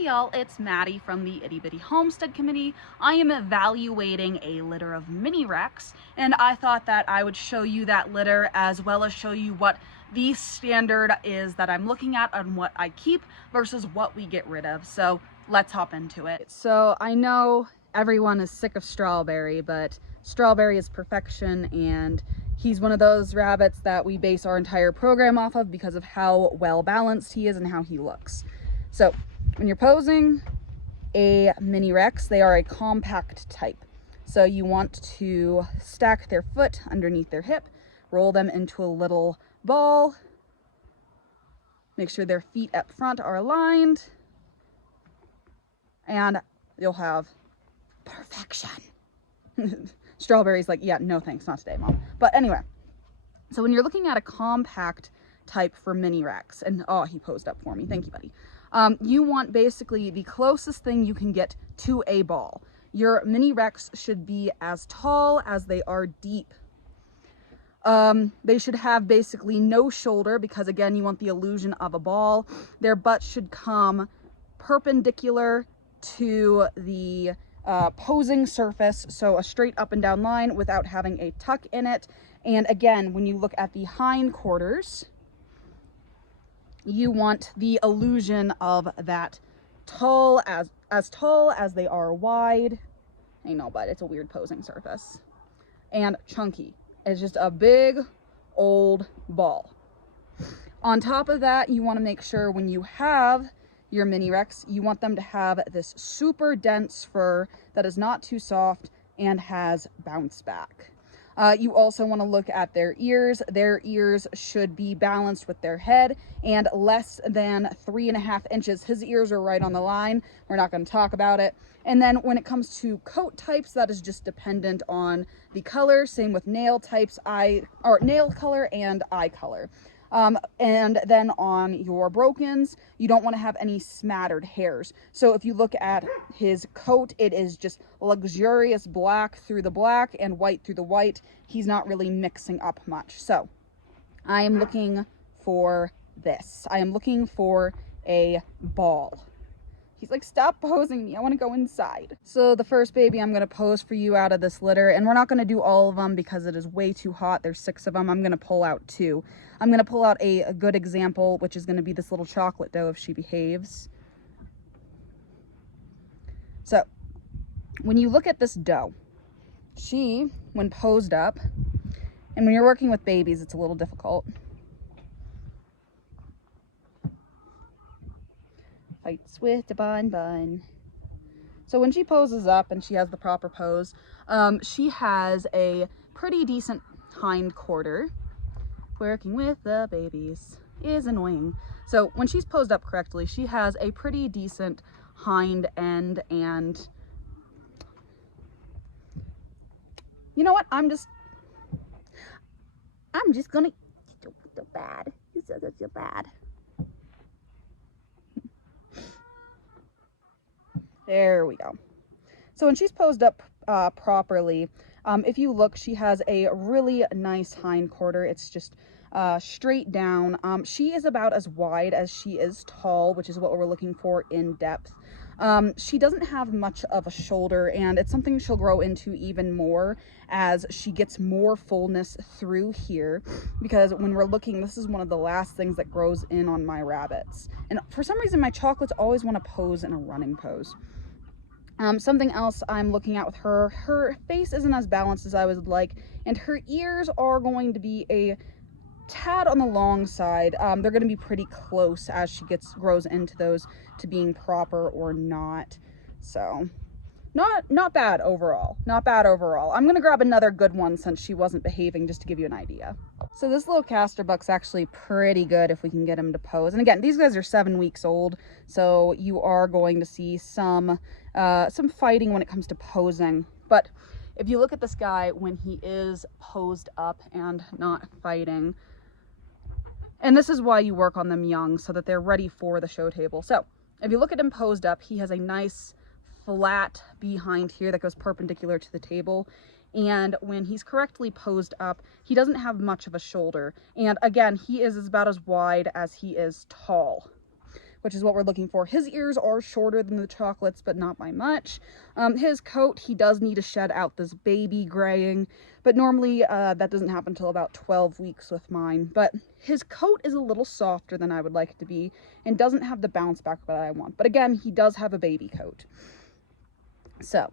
Hey y'all, it's Maddie from the Itty Bitty Homestead Committee. I am evaluating a litter of Minirex, and I thought that I would show you that litter as well as show you what the standard is that I'm looking at and what I keep versus what we get rid of. So let's hop into it. So I know everyone is sick of Strawberry, but Strawberry is perfection, and he's one of those rabbits that we base our entire program off of because of how well balanced he is and how he looks. So when you're posing a Minirex, they are a compact type. So you want to stack their foot underneath their hip, roll them into a little ball, make sure their feet up front are aligned, and you'll have perfection. Strawberry's like, yeah, no thanks, not today, Mom. But anyway, so when you're looking at a compact type for Minirex, and oh, he posed up for me, thank you, buddy. You want basically the closest thing you can get to a ball. Your Minirex should be as tall as they are deep. They should have basically no shoulder because, again, you want the illusion of a ball. Their butt should come perpendicular to the posing surface, so a straight up and down line without having a tuck in it. And again, when you look at the hind quarters, you want the illusion of that tall, as tall as they are wide. I know, but it's a weird posing surface. And chunky. It's just a big old ball. On top of that, you want to make sure when you have your Minirex, you want them to have this super dense fur that is not too soft and has bounce back. You also want to look at their ears. Their ears should be balanced with their head and less than 3.5 inches. His ears are right on the line. We're not going to talk about it. And then when it comes to coat types, that is just dependent on the color. Same with nail types, nail color and eye color. And then on your brokens, you don't want to have any smattered hairs. So if you look at his coat, it is just luxurious black through the black and white through the white. He's not really mixing up much. So I am looking for this. I am looking for a ball. He's like, stop posing me. I want to go inside. So the first baby I'm going to pose for you out of this litter, and we're not going to do all of them because it is way too hot. There's 6 of them. I'm going to pull out 2. I'm going to pull out a good example, which is going to be this little chocolate doe if she behaves. So when you look at this doe, she, when posed up, and when you're working with babies, it's a little difficult. Fights with the bun. So when she poses up and she has the proper pose, she has a pretty decent hind quarter. Working with the babies is annoying. So when she's posed up correctly, she has a pretty decent hind end, and you know what? I'm just gonna feel bad. He says I feel bad. There we go. So when she's posed up properly, if you look, she has a really nice hind quarter. It's just straight down. She is about as wide as she is tall, which is what we're looking for in depth. She doesn't have much of a shoulder, and it's something she'll grow into even more as she gets more fullness through here, because when we're looking, this is one of the last things that grows in on my rabbits. And for some reason, my chocolates always want to pose in a running pose. Something else I'm looking at with her face isn't as balanced as I would like, and her ears are going to be a tad on the long side. They're going to be pretty close as she grows into those to being proper or not. So not bad overall. Not bad overall. I'm going to grab another good one since she wasn't behaving, just to give you an idea. So this little castor buck's actually pretty good if we can get him to pose. And again, these guys are 7 weeks old, so you are going to see some fighting when it comes to posing. But if you look at this guy when he is posed up and not fighting, and this is why you work on them young, so that they're ready for the show table. So if you look at him posed up, he has a nice flat behind here that goes perpendicular to the table. And when he's correctly posed up, he doesn't have much of a shoulder. And again, he is about as wide as he is tall. which is what we're looking for. His ears are shorter than the chocolates, but not by much. His coat, he does need to shed out this baby graying, but normally that doesn't happen until about 12 weeks with mine. But his coat is a little softer than I would like it to be and doesn't have the bounce back that I want. But again, he does have a baby coat. So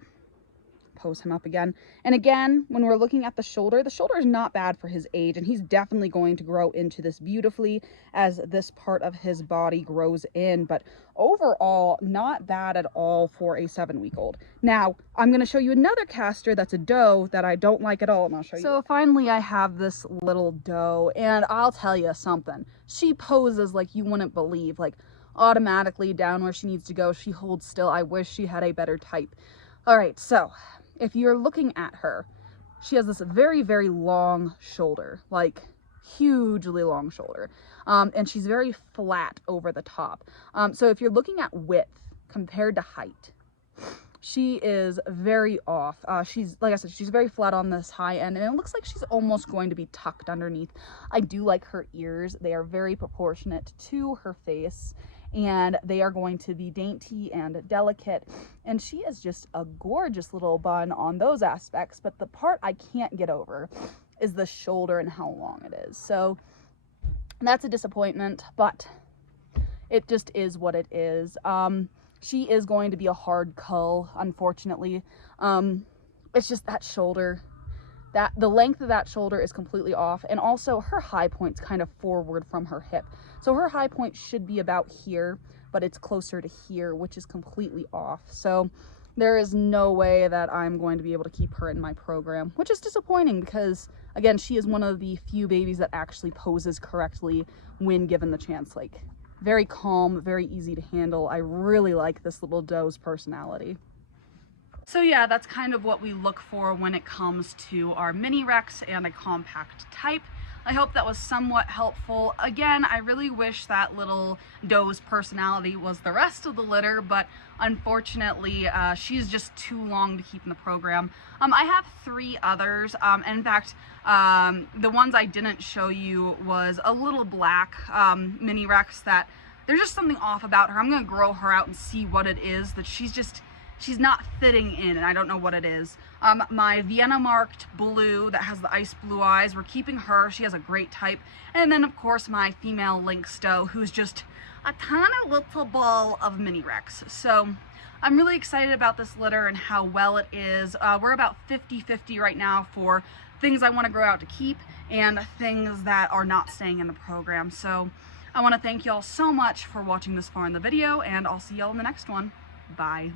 pose him up again. And again, when we're looking at the shoulder is not bad for his age, and he's definitely going to grow into this beautifully as this part of his body grows in. But overall, not bad at all for a 7-week-old. Now, I'm going to show you another caster that's a doe that I don't like at all, and I'll show you. So finally, I have this little doe, and I'll tell you something. She poses like you wouldn't believe, like automatically down where she needs to go. She holds still. I wish she had a better type. All right, so if you're looking at her, she has this very, very long shoulder, like hugely long shoulder. And she's very flat over the top. So if you're looking at width compared to height, she is very off. She's, like I said, she's very flat on this high end, and it looks like she's almost going to be tucked underneath. I do like her ears. They are very proportionate to her face, and they are going to be dainty and delicate, and she is just a gorgeous little bun on those aspects. But the part I can't get over is the shoulder and how long it is. So that's a disappointment, but it just is what it is. She is going to be a hard cull, unfortunately. It's just that shoulder, that the length of that shoulder is completely off, and also her high point's kind of forward from her hip. So her high point should be about here, but it's closer to here, which is completely off. So there is no way that I'm going to be able to keep her in my program, which is disappointing because, again, she is one of the few babies that actually poses correctly when given the chance. Like, very calm, very easy to handle. I really like this little doe's personality. So yeah, that's kind of what we look for when it comes to our Minirex and a compact type. I hope that was somewhat helpful. Again, I really wish that little doe's personality was the rest of the litter, but unfortunately, she's just too long to keep in the program. I have 3 others, and in fact, the ones I didn't show you was a little black Minirex that there's just something off about her. I'm gonna grow her out and see what it is, that she's not fitting in, and I don't know what it is. My Vienna marked blue that has the ice blue eyes, we're keeping her. She has a great type. And then of course my female lynx doe, who's just a tiny little ball of Minirex. So I'm really excited about this litter and how well it is. We're about 50-50 right now for things I want to grow out to keep and things that are not staying in the program. So I want to thank y'all so much for watching this far in the video, and I'll see y'all in the next one. Bye.